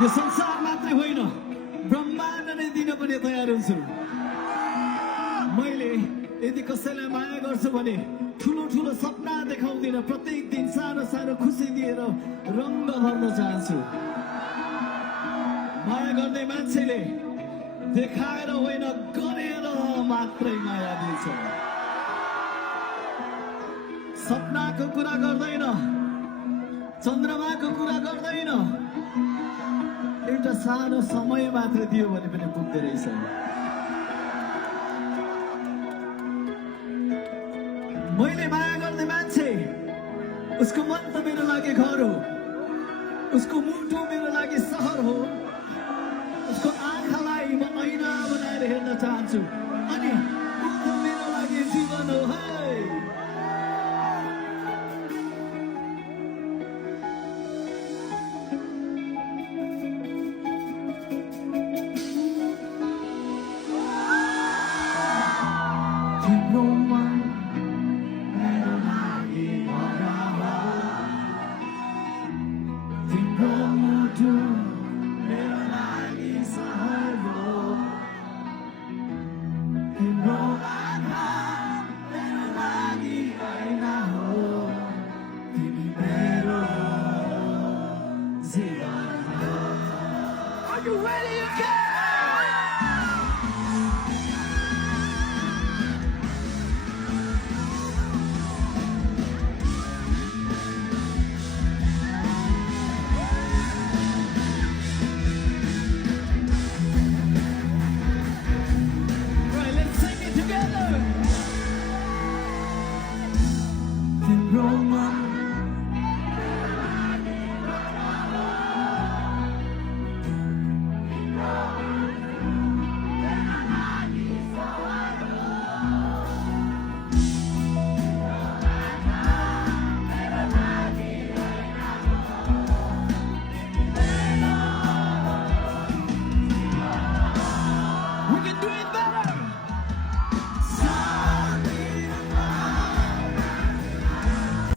यो संसार मात्रै होइन ब्रह्माण्ड नै दिन पनि तयार हुन्छु मैले यदि कसैलाई माया गर्छु भने ठुलो ठुलो सपना देखाउँदिन प्रत्येक दिन सानो सानो खुसी दिएर रंग भर्न चाहन्छु माया गर्ने मान्छेले देखाएर होइन गरेर मात्रै माया दिन्छ सपनाको कुरा गर्दैन चन्द्रमाको कुरा गर्दैन एउटा सानो समय मात्र दियो भने पनि पुग्दै रहेछ मैले माया गर्ने मान्छे उसको मन त मेरो लागि घर हो उसको मुटु मेरो लागि सहर हो उसको आँखालाई म ऐना बनाएर हेर्न चाहन्छु अनि ऊ मेरो लागि जीवन हो है तिम्रो मन मेरो लागि भरा हो तिम्रो मुटु मेरो लागि सहर हो तिम्रो आँखा मेरो लागि ऐना हो तिमी मेरो जीवन हो Are you ready again?